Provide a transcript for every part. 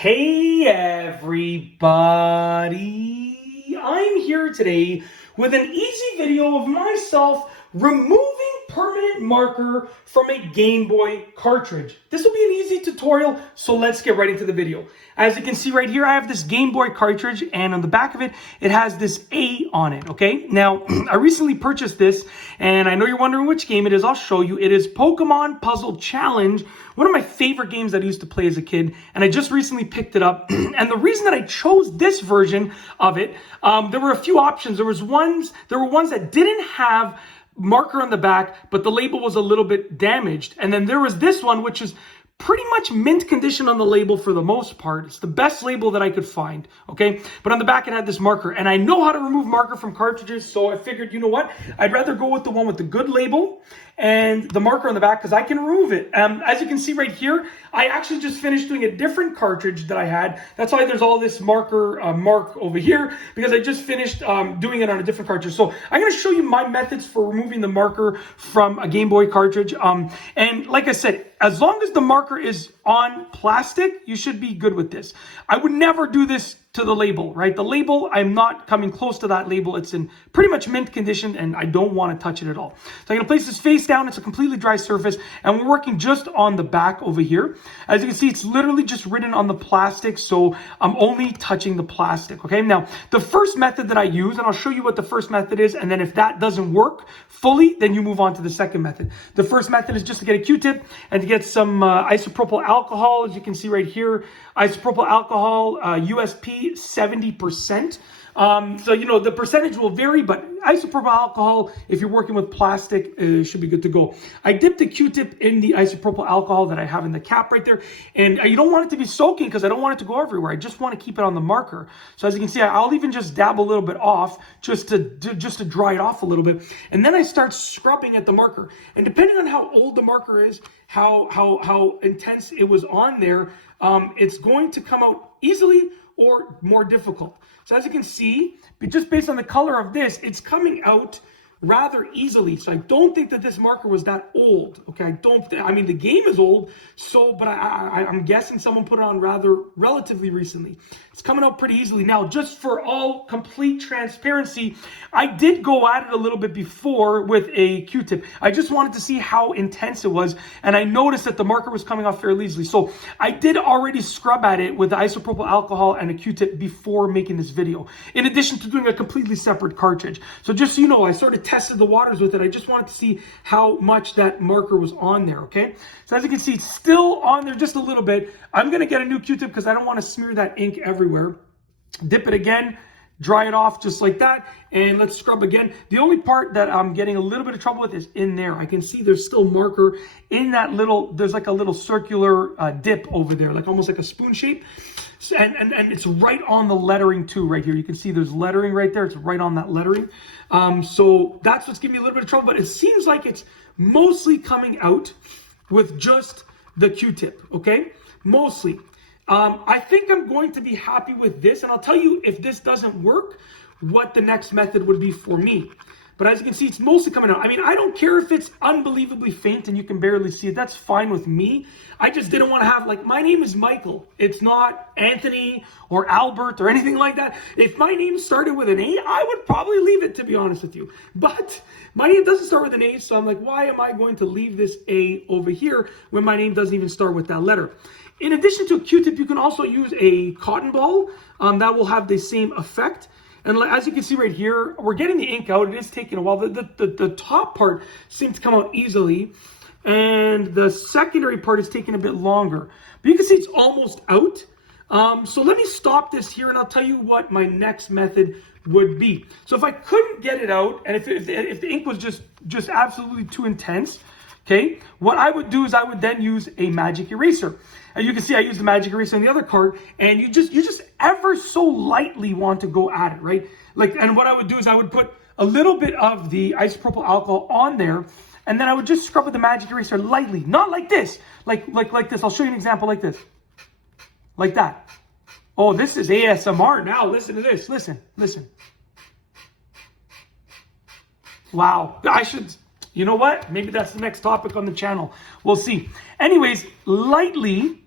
Hey everybody, I'm here today with an easy video of myself removing permanent marker from a Game Boy cartridge. This will be an easy tutorial, so let's get right into the video. As you can see right here, I have this Game Boy cartridge, and on the back of it, it has this A on it, okay? Now, I recently purchased this, and I know you're wondering which game it is. I'll show you. It is Pokemon Puzzle Challenge, one of my favorite games that I used to play as a kid, and I just recently picked it up. And the reason that I chose this version of it, there were a few options. There were ones that didn't have marker on the back, but the label was a little bit damaged. And then there was this one, which is pretty much mint condition on the label for the most part. It's the best label that I could find, okay? But on the back, it had this marker. And I know how to remove marker from cartridges, so I figured, you know what? I'd rather go with the one with the good label and the marker on the back because I can remove it. As you can see right here, I actually just finished doing a different cartridge that I had. That's why there's all this marker mark over here, because I just finished doing it on a different cartridge. So I'm going to show you my methods for removing the marker from a Game Boy cartridge. And like I said, as long as the marker is on plastic, you should be good with this. I would never do this to the label, right? The label, I'm not coming close to that label. It's in pretty much mint condition, and I don't want to touch it at all. So I'm going to place this face down. It's a completely dry surface, and we're working just on the back over here. As you can see, it's literally just written on the plastic, so I'm only touching the plastic, okay? Now, the first method that I use, and I'll show you what the first method is, and then if that doesn't work fully, then you move on to the second method. The first method is just to get a Q-tip and to get some isopropyl alcohol. As you can see right here, isopropyl alcohol, USP 70%. So, you know, the percentage will vary, but isopropyl alcohol, if you're working with plastic, should be good to go. I dipped the Q-tip in the isopropyl alcohol that I have in the cap right there. And you don't want it to be soaking because I don't want it to go everywhere. I just want to keep it on the marker. So as you can see, I'll even just dab a little bit off just to dry it off a little bit. And then I start scrubbing at the marker. And depending on how old the marker is, how intense it was on there, it's going to come out easily or more difficult. So as you can see, just based on the color of this, it's coming out rather easily. So I don't think that this marker was that old. Okay, I mean, the game is old, so, but I'm guessing someone put it on relatively recently. It's coming out pretty easily. Now, just for all complete transparency, I did go at it a little bit before with a Q-tip. I just wanted to see how intense it was, and I noticed that the marker was coming off fairly easily. So I did already scrub at it with the isopropyl alcohol and a Q-tip before making this video, in addition to doing a completely separate cartridge. So just so you know, I sort of tested the waters with it. I just wanted to see how much that marker was on there, okay? So as you can see, it's still on there just a little bit. I'm going to get a new Q-tip because I don't want to smear that ink everywhere. Dip it again, dry it off just like that, and let's scrub again. The only part that I'm getting a little bit of trouble with is in there. I can see there's still marker in that little, there's like a little circular dip over there, like almost like a spoon shape. And it's right on the lettering too, right here. You can see there's lettering right there. It's right on that lettering. So that's what's giving me a little bit of trouble, but it seems like it's mostly coming out with just the Q-tip, okay? Mostly. I think I'm going to be happy with this, and I'll tell you if this doesn't work, what the next method would be for me. But as you can see, it's mostly coming out. I mean, I don't care if it's unbelievably faint and you can barely see it. That's fine with me. I just didn't want to have, like, my name is Michael. It's not Anthony or Albert or anything like that. If my name started with an A, I would probably leave it, to be honest with you. But my name doesn't start with an A, so I'm like, why am I going to leave this A over here when my name doesn't even start with that letter? In addition to a Q-tip, you can also use a cotton ball. That will have the same effect. And as you can see right here, we're getting the ink out. It is taking a while. The top part seems to come out easily, and the secondary part is taking a bit longer. But you can see it's almost out. So let me stop this here, and I'll tell you what my next method would be. So if I couldn't get it out, and if the ink was just absolutely too intense, okay, what I would do is I would then use a magic eraser. And you can see I use the magic eraser on the other card, and you just ever so lightly want to go at it, right? Like, and what I would do is I would put a little bit of the isopropyl alcohol on there, and then I would just scrub with the magic eraser lightly, not like this, like this. I'll show you an example like this, like that. Oh, this is ASMR now. Listen to this. Listen. Wow, I should. You know what? Maybe that's the next topic on the channel. We'll see. Anyways, lightly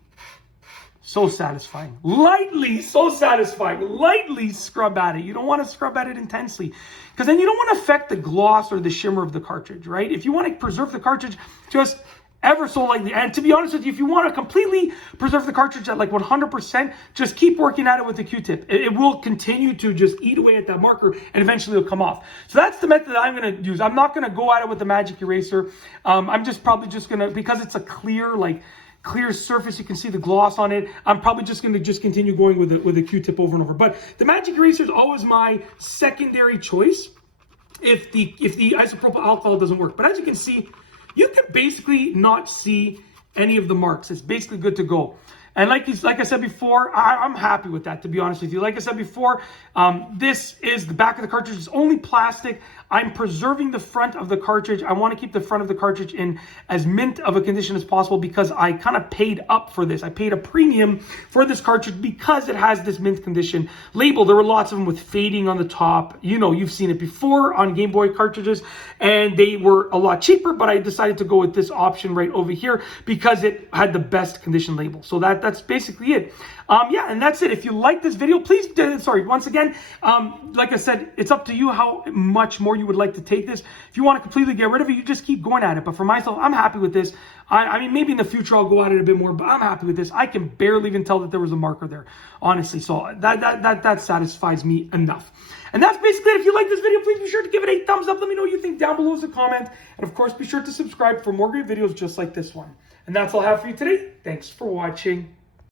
So satisfying. Lightly, so satisfying. Lightly scrub at it. You don't want to scrub at it intensely because then you don't want to affect the gloss or the shimmer of the cartridge, right? If you want to preserve the cartridge, just ever so lightly. And to be honest with you, if you want to completely preserve the cartridge at like 100%, just keep working at it with the Q-tip. It will continue to just eat away at that marker and eventually it'll come off. So that's the method that I'm going to use. I'm not going to go at it with the magic eraser. I'm just probably just going to, because it's a clear surface, you can see the gloss on it. I'm probably just going to continue going with the Q-tip over and over. But the magic eraser is always my secondary choice if the isopropyl alcohol doesn't work. But as you can see, you can basically not see any of the marks. It's basically good to go. And like I said before, I'm happy with that, to be honest with you. Like I said before, this is the back of the cartridge. It's only plastic. I'm preserving the front of the cartridge. I want to keep the front of the cartridge in as mint of a condition as possible because I kind of paid up for this. I paid a premium for this cartridge because it has this mint condition label. There were lots of them with fading on the top. You know, you've seen it before on Game Boy cartridges, and they were a lot cheaper, but I decided to go with this option right over here because it had the best condition label. So that's basically it. Yeah, and that's it. If you like this video, please, once again, like I said, it's up to you how much more you would like to take this. If you want to completely get rid of it, you just keep going at it. But for myself, I'm happy with this. I mean, maybe in the future I'll go at it a bit more, but I'm happy with this. I can barely even tell that there was a marker there, honestly. So that satisfies me enough. And that's basically it. If you like this video, please be sure to give it a thumbs up. Let me know what you think down below as a comment. And of course, be sure to subscribe for more great videos just like this one. And that's all I have for you today. Thanks for watching.